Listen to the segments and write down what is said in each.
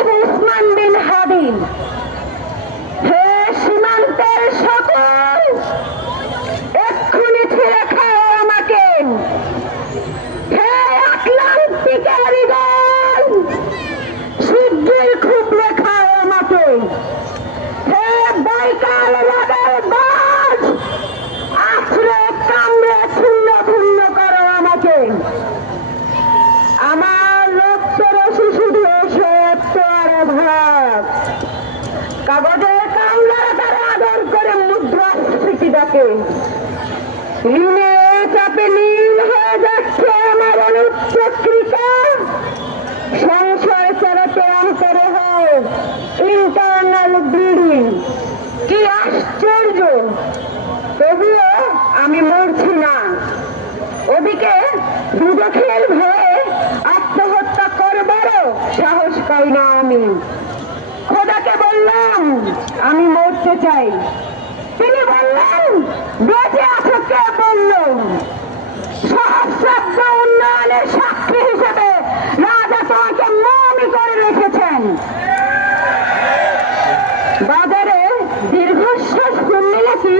খলিফ উসমান বিন হাদি, হে সীমান্তের সকল, এক্ষুনি ছেড়ে খাও আমাকে। হে আটলান্টিকের হৃদয়, শিগগির খুবলে খাও আমাকে। হে বৈকাল হ্রদের বাজ, আছড়ে কামড়ে ছিন্ন ভিন্ন করো আমাকে। আমার রক্তের শিশুটি সত্য আর ভাব, কাগজের কামড়া তারা আদর করে মুদ্রাস্ফীতি ডাকে। ঋণে চাপে নীল হয়ে যাচ্ছে আমার অনুচ্চক্রিকা, সংসার চালাতে অন্তরে হয় ইন্টারনাল ব্লিডিং। কি আশ্চর্য, তবুও আমি মরছি না। ওদিকে দুদকের ভয়ে আত্মহত্যা করবারও সাহস পাই না আমি। খোদাকে বললাম আমি মরতে চাই, তিনি বললেন বেঁচে আছো কে বলল? সহস্রাব্দ উন্নয়নের সাক্ষী হিসেবে রাজা তোমাকে মমি করে রেখেছেন। বাজারে দীর্ঘশ্বাস শুনলে নাকি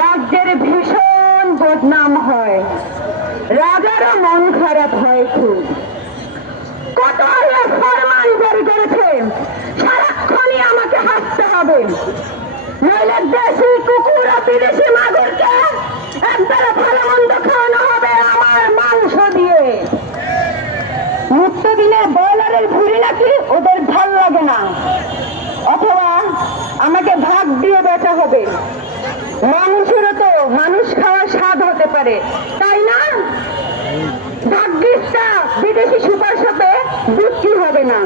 রাজ্যের ভীষণ বদনাম হয়, রাজারও মন খারাপ হয় খুব। কত ফরমান জারি করেছে, সারাক্ষণই আমাকে হাসতে হবে, নইলে দেশি কুকুর ও বিদেশি মাগুরকে একবারে ভালো মন্দ খাওয়ানো হবে আমার মাংস দিয়ে। মুক্ত দিনে ব্রয়লারের ভুঁড়ি নাকি ওদের ভাল লাগে না, অথবা আমাকে ভাগ দিয়ে বেচা হবে। মানুষেরও তো মানুষ খাওয়ার স্বাদ হতে পারে, তাই না? ভাগ্যিসটা বিদেশি সুপার শপে বিক্রি হবে না।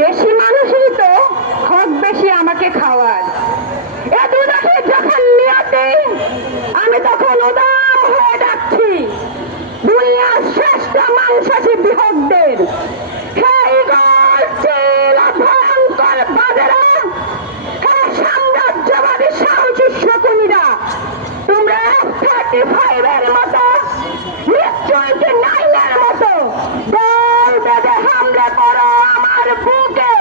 বেশি মানুষই তো হক বেশি আমাকে খাওয়ার। এ দুদকে যখন নিয়তে, আমি তখন উদাম হয়ে যাচ্ছি দুনিয়ার শ্রেষ্ঠ মাংসাশী বৃহৎদের। হে ঈগল, চিল, ভয়ঙ্কর বাজারা, হে সাম্রাজ্যবাদী সাহসী শকুনিরা, তোমরা F-35 এর মতো নিশ্চয়ই নাইলের মতো দল বেঁধে হামলে পড়ো আমার বুকে।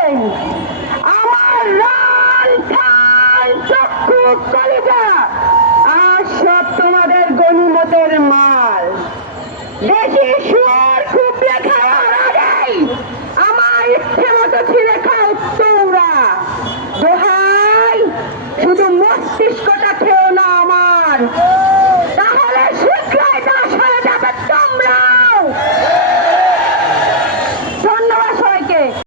আমার রান ঠান চক্ষু কলিজা আর সব তোমাদের গনিমতের মাল। দেশি শুয়োর খুবলে খাওয়ার আগেই আমার ইচ্ছে মতো ছিঁড়ে খাও তোমরা। দোহাই, শুধু মস্তিষ্কটা খেও না আমার, তাহলে শীঘ্রই দাস হয়ে যাবে তোমরা।